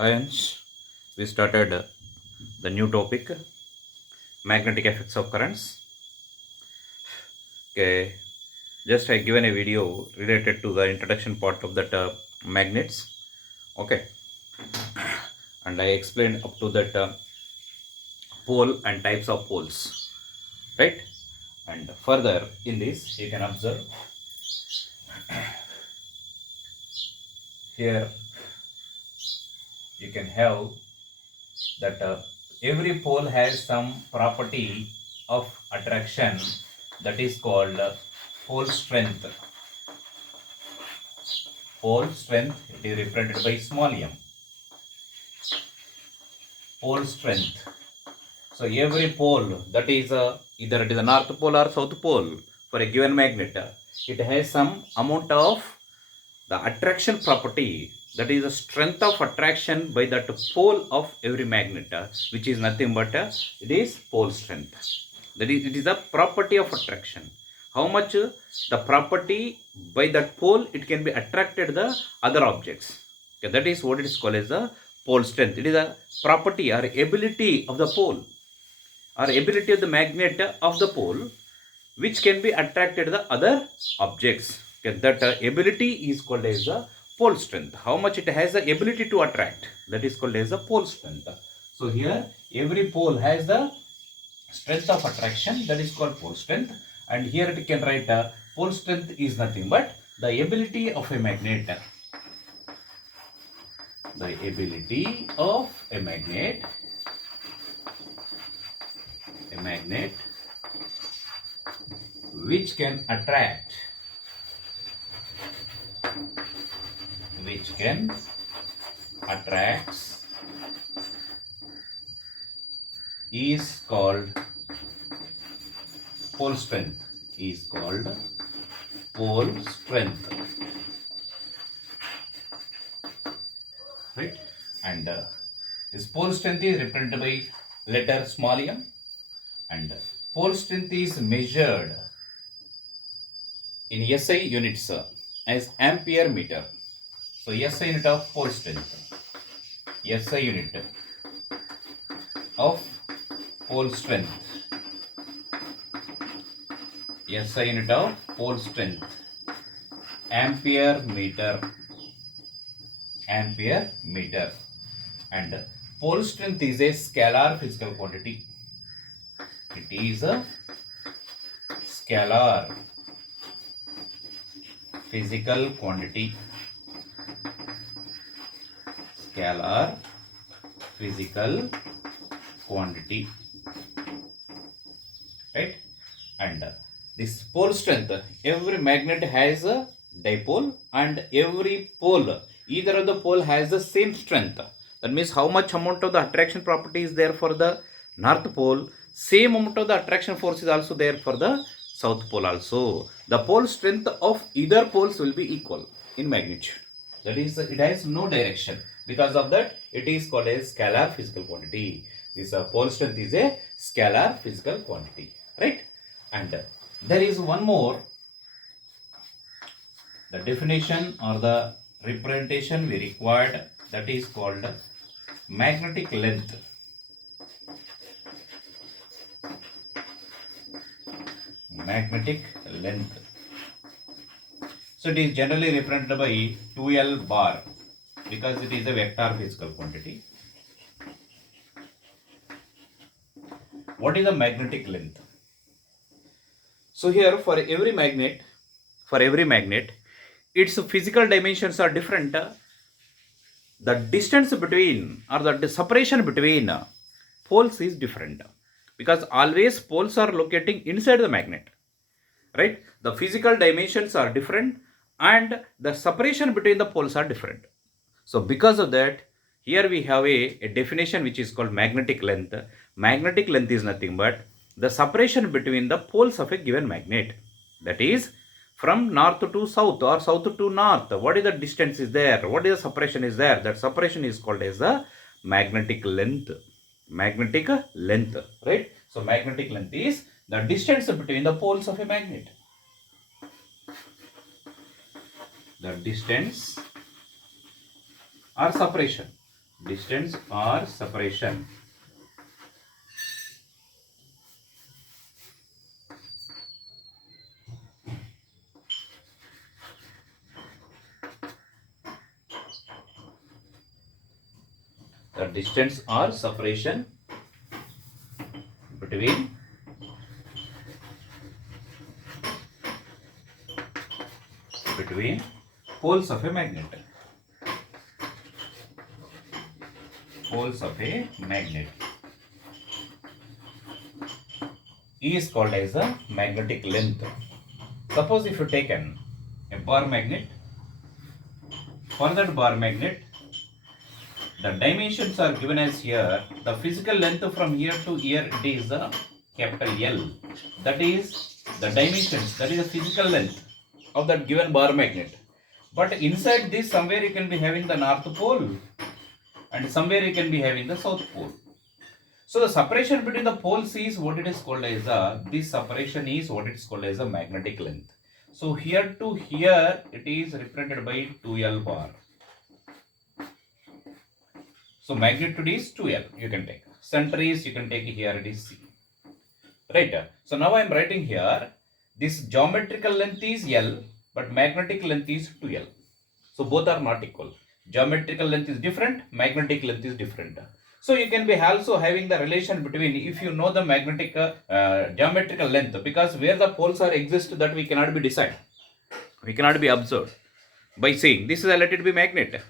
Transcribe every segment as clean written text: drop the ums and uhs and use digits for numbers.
Hi Ansh, we started the new topic magnetic effects of currents. Okay, just I given a video related to the introduction part of that magnets. Okay, and I explained up to that pole and types of poles, right? And further in this, you can observe here you can have that every pole has some property of attraction that is called pole strength. Pole strength, it is represented by small m. Pole strength. So every pole, that is either it is a north pole or south pole for a given magnet, it has some amount of the attraction property, that is the strength of attraction by that pole of every magnet, which is nothing but it is pole strength. That is, it is the property of attraction. How much the property by that pole it can be attracted the other objects. Okay, that is what it is called as the pole strength. It is a property or ability of the pole or ability of the magnet of the pole which can be attracted the other objects. Okay, that ability is called as the pole strength. How much it has the ability to attract, that is called as the pole strength. So here every pole has the strength of attraction, that is called pole strength. And here it can write pole strength is nothing but the ability of a magnet. The ability of a magnet which can attract, which can attracts is called pole strength, is called pole strength, right? And this pole strength is represented by letter small m, and pole strength is measured in SI units as ampere meter. So SI unit of pole strength, SI unit of pole strength, SI unit of pole strength, ampere meter, ampere meter. And pole strength is a scalar physical quantity. It is a scalar physical quantity. Scalar physical quantity, right? And this pole strength, every magnet has a dipole and every pole, either of the pole has the same strength. That means how much amount of the attraction property is there for the north pole, same amount of the attraction force is also there for the south pole also. The pole strength of either poles will be equal in magnitude. That is, it has no direction. Because of that, it is called a scalar physical quantity. This pole strength is a scalar physical quantity, right? And there is one more, the definition or the representation we required, that is called magnetic length. Magnetic length. So it is generally represented by 2L bar because it is a vector physical quantity. What is the magnetic length? So here for every magnet, its physical dimensions are different. The distance between or the separation between poles is different because always poles are locating inside the magnet, right? The physical dimensions are different and the separation between the poles are different. So because of that, here we have a definition which is called magnetic length. Magnetic length is nothing but the separation between the poles of a given magnet. That is from north to south or south to north. What is the distance is there? What is the separation is there? That separation is called as the magnetic length. Magnetic length, right? So magnetic length is the distance between the poles of a magnet. The distance or separation Distance or separation. The distance or separation between poles of a magnet. Poles of a magnet is called as the magnetic length. Suppose if you taken a bar magnet, for that bar magnet, the dimensions are given as here. The physical length from here to here, it is the capital L. That is the dimensions, that is the physical length of that given bar magnet. But inside this, somewhere you can be having the north pole and somewhere you can be having the south pole. So the separation between the poles is what it is called as this separation is what it is called as a magnetic length. So here to here, it is represented by 2L bar. So magnitude is 2L, you can take. Center is, you can take here, it is C. Right. So now I am writing here, this geometrical length is L, but magnetic length is 2L. So both are not equal. Geometrical length is different, magnetic length is different. So you can be also having the relation between, if you know the magnetic geometrical length, because where the poles are exist, that we cannot be decided. We cannot be observed by saying this is a let it be magnet.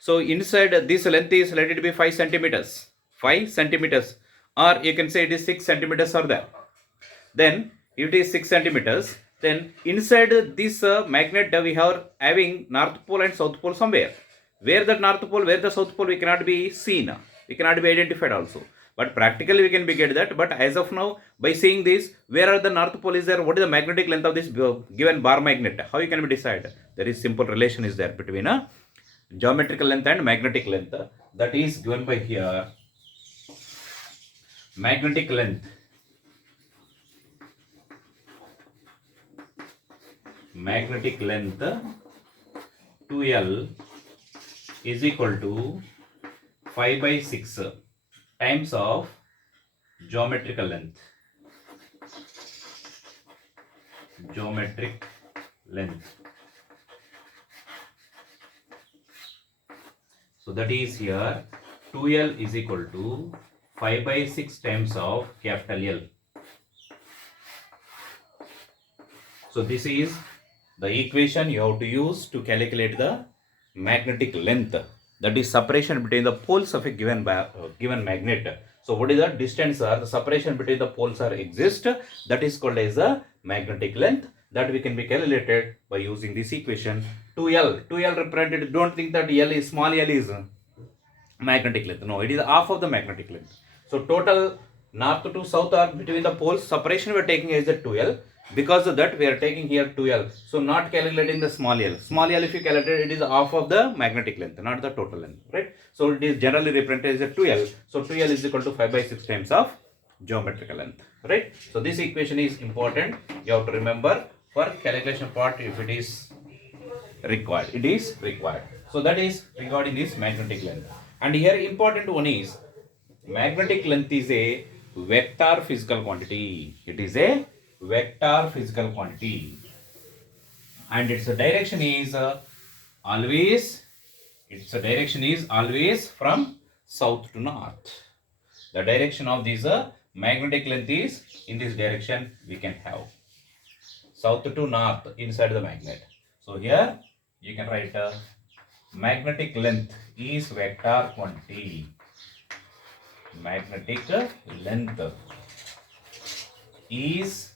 So inside this length is let it be 5 centimeters. 5 centimeters, or you can say it is 6 centimeters are there. Then if it is 6 centimeters, then inside this magnet we are having north pole and south pole somewhere. Where the north pole, where the south pole, we cannot be seen. We cannot be identified also. But practically we can be get that. But as of now, by seeing this, where are the north pole is there? What is the magnetic length of this given bar magnet? How you can be decide? There is simple relation is there between a geometrical length and magnetic length. That is given by here. Magnetic length. Magnetic length 2L is equal to 5 by 6 times of geometrical length. Geometric length. So that is here 2L is equal to 5 by 6 times of capital L. So this is the equation you have to use to calculate the magnetic length. That is separation between the poles of a given magnet. So what is the distance or the separation between the poles are exist? That is called as the magnetic length. That we can be calculated by using this equation. 2L. 2L represented. Don't think that L is small L is magnetic length. No, it is half of the magnetic length. So total north to south are between the poles. Separation we are taking is the 2L. Because of that, we are taking here 2L. So not calculating the small L. Small L, if you calculate, it is half of the magnetic length, not the total length, right? So it is generally represented as a 2L. So 2L is equal to 5 by 6 times of geometrical length, right? So this equation is important. You have to remember for calculation part if it is required. It is required. So that is regarding this magnetic length. And here important one is magnetic length is a vector physical quantity. It is a vector physical quantity, and its direction is always from south to north. The direction of this magnetic length is in this direction. We can have south to north inside the magnet. So here you can write magnetic length is vector quantity. Magnetic length is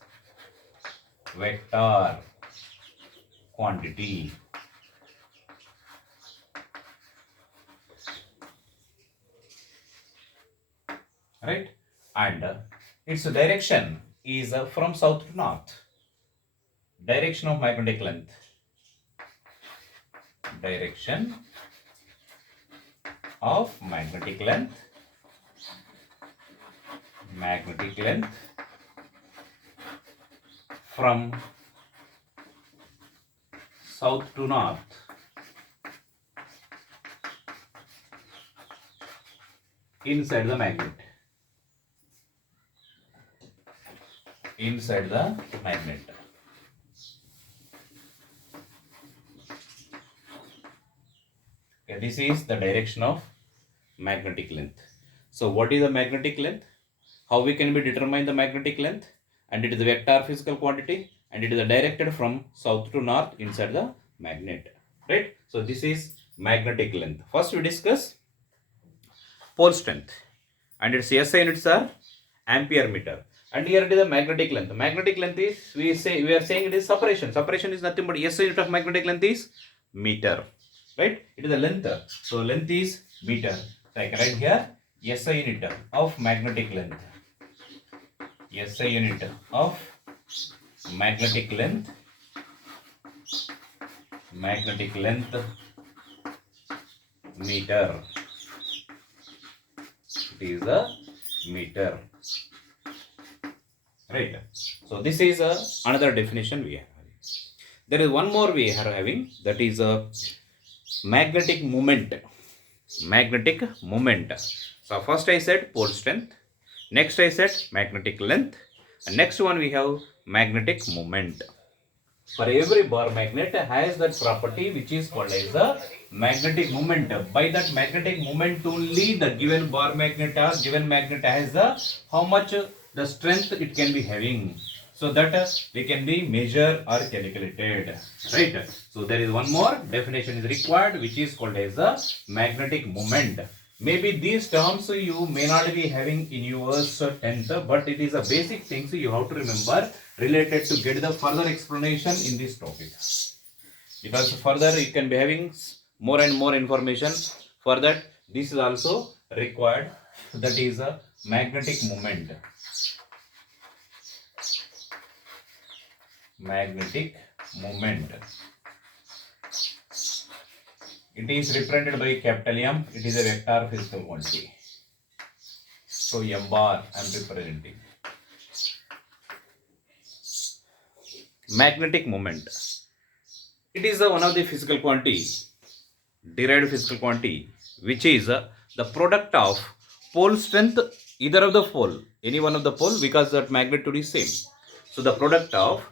vector quantity. Right? And its direction is from south to north. Direction of magnetic length. Direction of magnetic length. Magnetic length from south to north. inside the magnet. Inside the magnet. Okay, this is the direction of magnetic length. So what is the magnetic length? How we can be determine the magnetic length? And it is a vector physical quantity, and it is directed from south to north inside the magnet. Right? So this is magnetic length. First we discuss pole strength, and its SI units are ampere meter. And here it is the magnetic length. Magnetic length is we are saying it is separation. Separation is nothing but SI unit of magnetic length is meter. Right? It is the length. So length is meter. So I can write here SI unit of magnetic length. SI unit of magnetic length. Magnetic length meter. It is a meter. Right. So this is another definition we have. There is one more we are having, that is a magnetic moment. Magnetic moment. So first I said pole strength. Next I said magnetic length. And next one we have magnetic moment. For every bar magnet has that property which is called as the magnetic moment. By that magnetic moment only the given bar magnet or given magnet has the how much the strength it can be having. So that we can be measured or calculated. Right. So there is one more definition is required which is called as the magnetic moment. Maybe these terms you may not be having in your 10th, but it is a basic things you have to remember related to get the further explanation in this topic. Because further you can be having more and more information. For that, this is also required. That is a magnetic moment. Magnetic moment. It is represented by capital M. It is a vector physical quantity. So M bar I am representing. Magnetic moment. It is one of the physical quantity, derived physical quantity, which is the product of pole strength, either of the pole, any one of the pole, because that magnitude is same. So the product of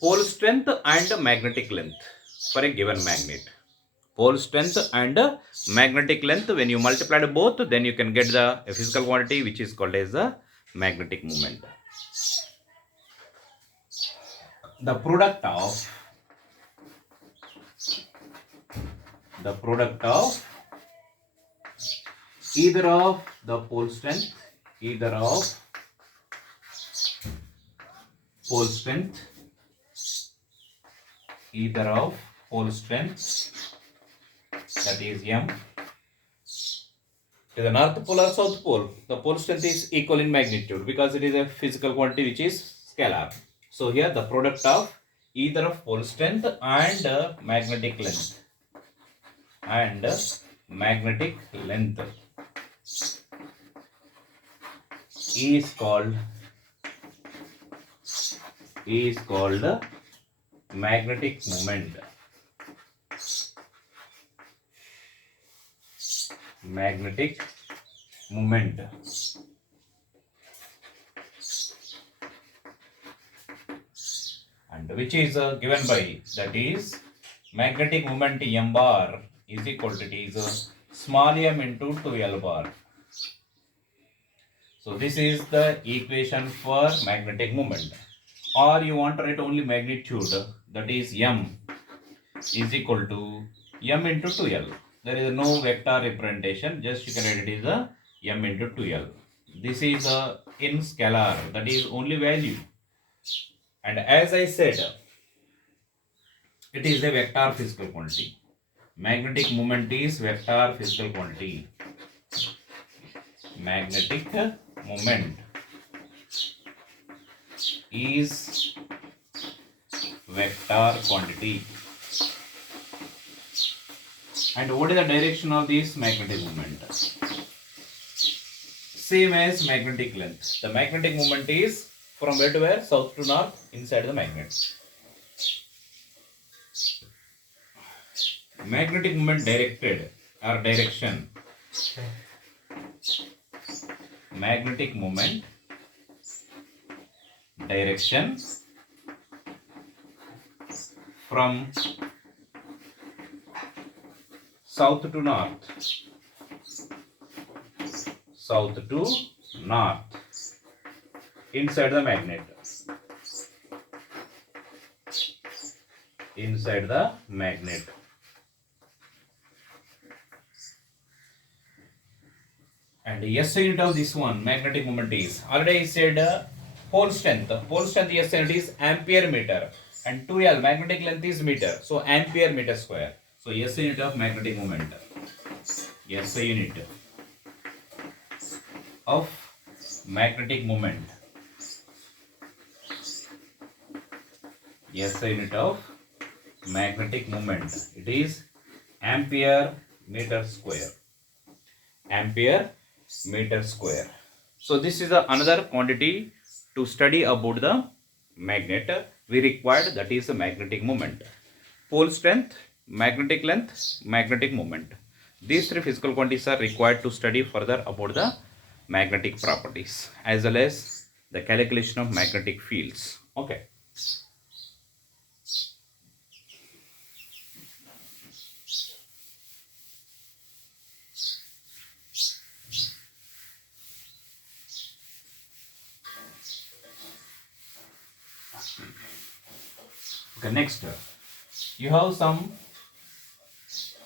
pole strength and magnetic length for a given magnet. Pole strength and magnetic length, when you multiply both, then you can get the physical quantity which is called as the magnetic moment. The product of either of the pole strength, either of pole strength, either of pole strength, that is M, to the north pole or south pole, the pole strength is equal in magnitude because it is a physical quantity which is scalar. So here the product of either of pole strength and magnetic length is called magnetic moment. Magnetic moment. And which is given by, that is magnetic moment M bar is equal to, it is small m into 2L bar. So this is the equation for magnetic moment. Or you want to write only magnitude, that is M is equal to m into 2L. There is no vector representation, just you can write it is a m into 2L. This is in scalar, that is only value. And as I said, it is a vector physical quantity. Magnetic moment is vector physical quantity. Magnetic moment is vector quantity. And what is the direction of this magnetic moment? Same as magnetic length. The magnetic moment is from where to where? South to north inside the magnet. Magnetic moment directed or direction magnetic moment direction from south to north, south to north inside the magnet, inside the magnet. And SI unit of this one magnetic moment is, already I said pole strength. Pole strength SI unit is ampere meter, and 2L magnetic length is meter, so ampere meter square. So SI unit of magnetic moment, SI unit of magnetic moment, SI unit of magnetic moment, it is ampere meter square, ampere meter square. So this is another quantity to study about the magnet we required, that is the magnetic moment. Pole strength, magnetic length, magnetic moment. These three physical quantities are required to study further about the magnetic properties as well as the calculation of magnetic fields. Okay. Okay, next you have some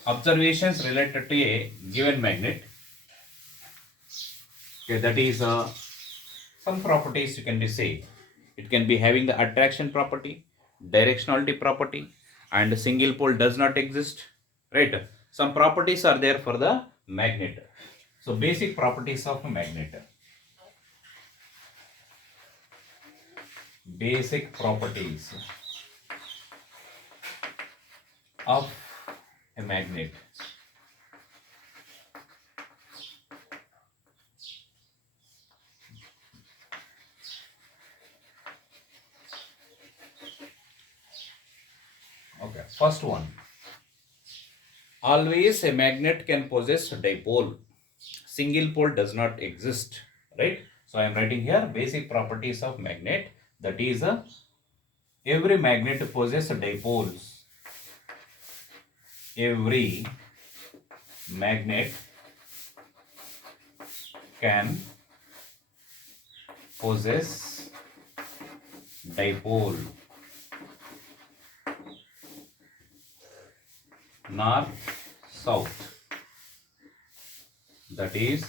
observations related to a given magnet. Okay, that is some properties you can say. It can be having the attraction property, directionality property, and single pole does not exist. Right? Some properties are there for the magnet. So basic properties of a magnet. Basic properties of a magnet. Okay, first one. Always a magnet can possess a dipole. Single pole does not exist. Right? So I am writing here basic properties of magnet. That is every magnet possesses dipoles. Every magnet can possess dipole. North, south. That is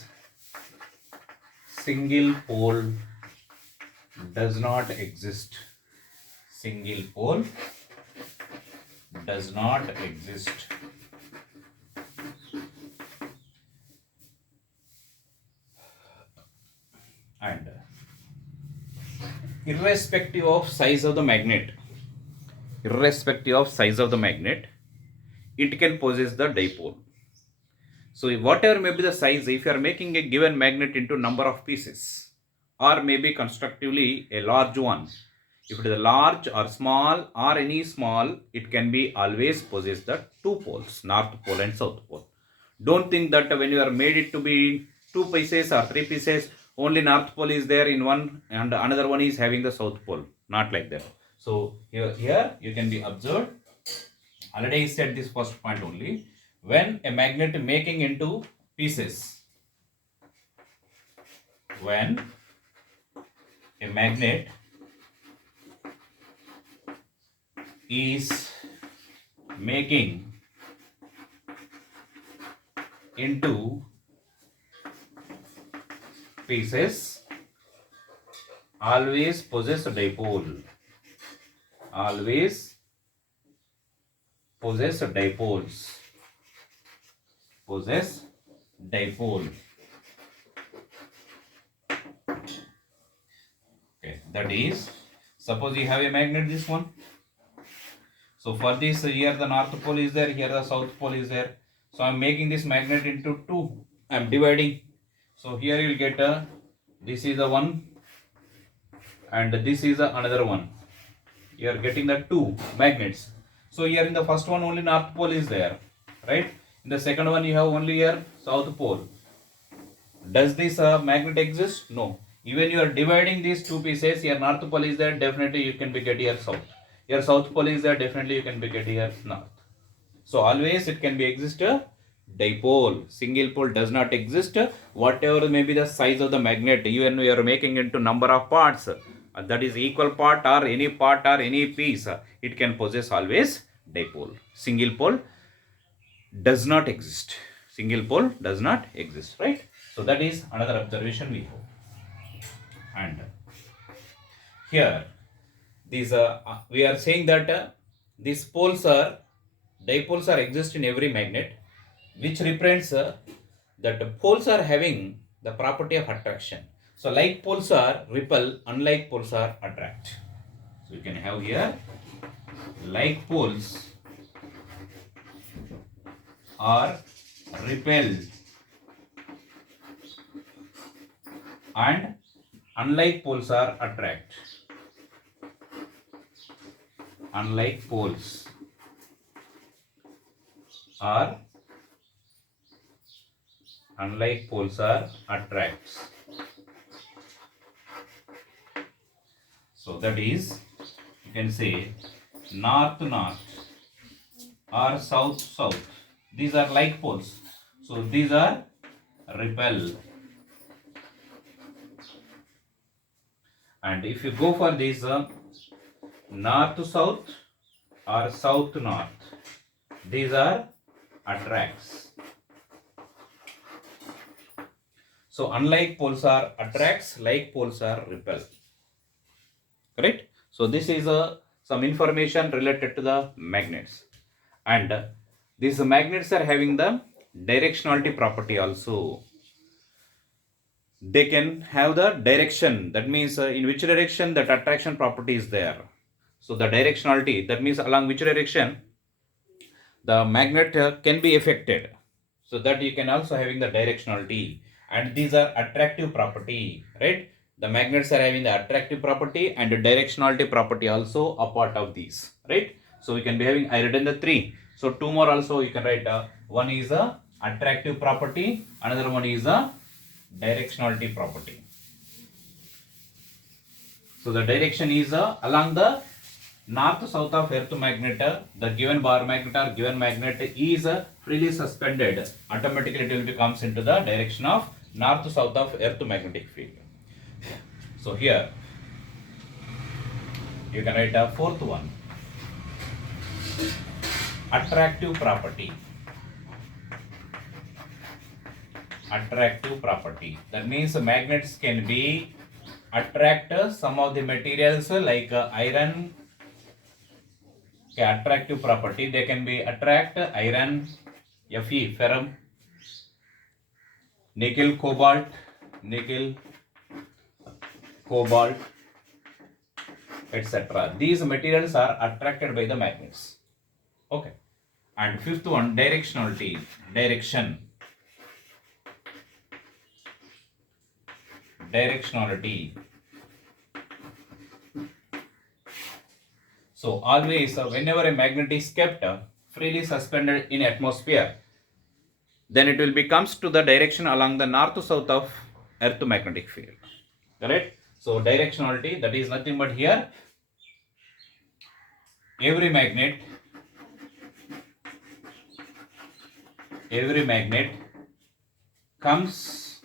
single pole does not exist. Single pole does not exist. And irrespective of size of the magnet, it can possess the dipole. So whatever may be the size, if you are making a given magnet into number of pieces, or maybe constructively a large one, if it is a large or small or any small, it can be always possess the two poles, north pole and south pole. Don't think that when you are made it to be two pieces or three pieces, only north pole is there in one and another one is having the south pole. Not like that. So here you can be observed. Already I said this first point only. When a magnet making into pieces, when a magnet is making into pieces, always possess a dipole. Always possess dipoles. Possess dipole. Okay, that is, suppose you have a magnet, this one. So for this, here the north pole is there, here the south pole is there. So I am making this magnet into two. I am dividing. So here you will get this is the one and this is the another one. You are getting the two magnets. So here in the first one only north pole is there, right? In the second one you have only here south pole. Does this magnet exist? No. Even you are dividing these two pieces, your north pole is there, definitely you can be get here south. Your south pole is there, definitely you can be get here north. So always it can be exist a dipole. Single pole does not exist. Whatever may be the size of the magnet, even we are making into number of parts, that is equal part or any piece, it can possess always dipole. Single pole does not exist. Single pole does not exist, right? So that is another observation we have. And here these we are saying that these poles are dipoles are exist in every magnet, which represents that the poles are having the property of attraction. So like poles are repel, unlike poles are attract. So you can have here like poles are repelled and unlike poles are attract. Unlike poles are attracts. So that is, you can say north or south. These are like poles. So these are repel. And if you go for this north to south or south to north, these are attracts. So unlike poles are attracts, like poles are repel. Correct? So this is some information related to the magnets. And these magnets are having the directionality property also. They can have the direction, that means in which direction that attraction property is there. So the directionality, that means along which direction the magnet can be affected. So that you can also having the directionality. And these are attractive property, right? The magnets are having the attractive property and the directionality property also a part of these, right? So we can be having, I written the 3. So 2 more also you can write. One is a attractive property, another one is a directionality property. So the direction is along the north south of earth magnet, the given bar magnet or given magnet is freely suspended. Automatically it will comes into the direction of north south of earth magnetic field. So here you can write a fourth one, attractive property. Attractive property, that means magnets can be attract some of the materials like iron. Okay, attractive property, they can be attract iron, Fe, ferrum, nickel, cobalt, etc. These materials are attracted by the magnets. Okay. And fifth one, directionality, directionality. So always whenever a magnet is kept freely suspended in atmosphere, then it will becomes to the direction along the north to south of earth magnetic field. Correct? So directionality, that is nothing but here every magnet comes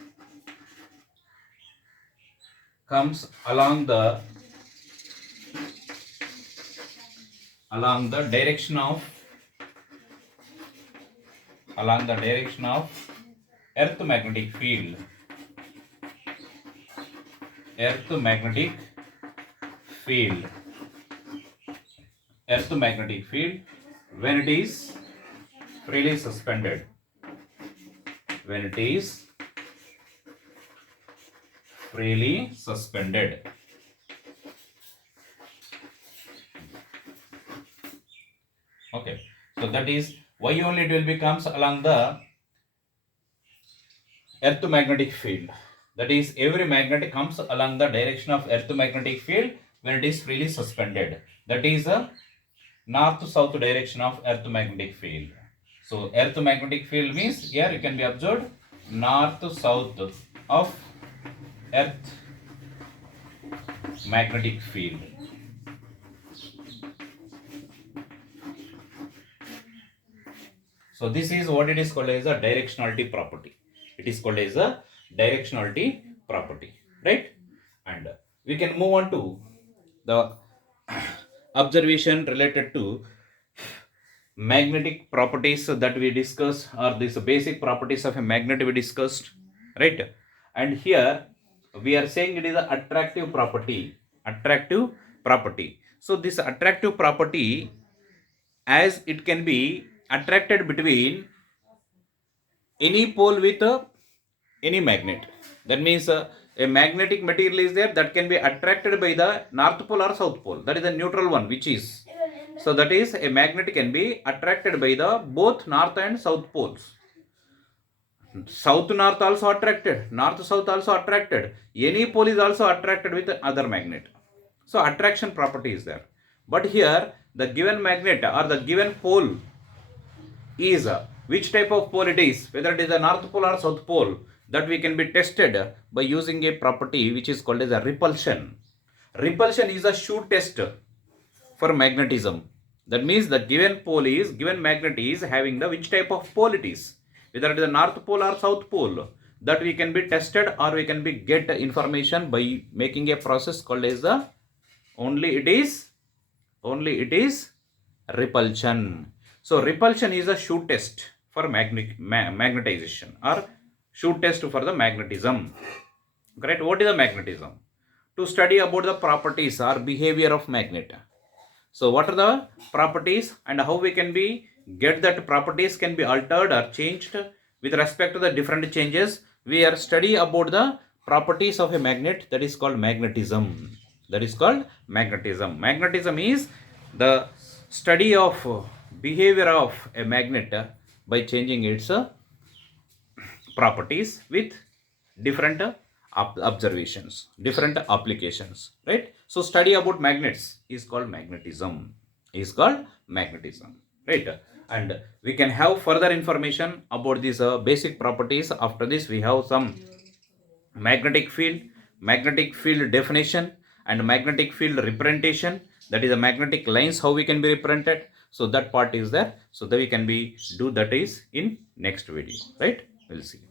along the direction of earth magnetic field. Earth magnetic field when it is freely suspended. Okay, so that is why only it will becomes along the earth magnetic field. That is, every magnet comes along the direction of earth magnetic field when it is freely suspended. That is a north to south direction of earth magnetic field. So earth magnetic field means here you can be observed north to south of earth magnetic field. So this is what it is called as a directionality property. It is called as a directionality property, right? And we can move on to the observation related to magnetic properties that we discussed, or these basic properties of a magnet we discussed, right? And here we are saying it is an attractive property. Attractive property. So this attractive property, as it can be attracted between any pole with any magnet. That means a magnetic material is there that can be attracted by the north pole or south pole. That is the neutral one, which is. So that is, a magnet can be attracted by the both north and south poles. South north also attracted, north south also attracted. Any pole is also attracted with other magnet. So attraction property is there. But here the given magnet or the given pole is which type of pole it is, whether it is a north pole or south pole, that we can be tested by using a property which is called as a repulsion. Repulsion is a shoe test for magnetism. That means the given magnet is having the which type of pole it is, whether it is a north pole or south pole, that we can be tested, or we can be get information by making a process called as the only it is repulsion. So repulsion is a shoe test for magnetization, or shoe test for the magnetism. Correct? What is the magnetism? To study about the properties or behavior of magnet. So what are the properties and how we can be get that properties can be altered or changed with respect to the different changes. We are study about the properties of a magnet, that is called magnetism. That is called magnetism. Magnetism is the study of behavior of a magnet by changing its properties with different observations, different applications, right? So study about magnets is called magnetism. Right? And we can have further information about these basic properties. After this, we have some magnetic field definition, and magnetic field representation. That is the magnetic lines, how we can be represented. So that part is there. So that we can be do that is in next video, right? We'll see.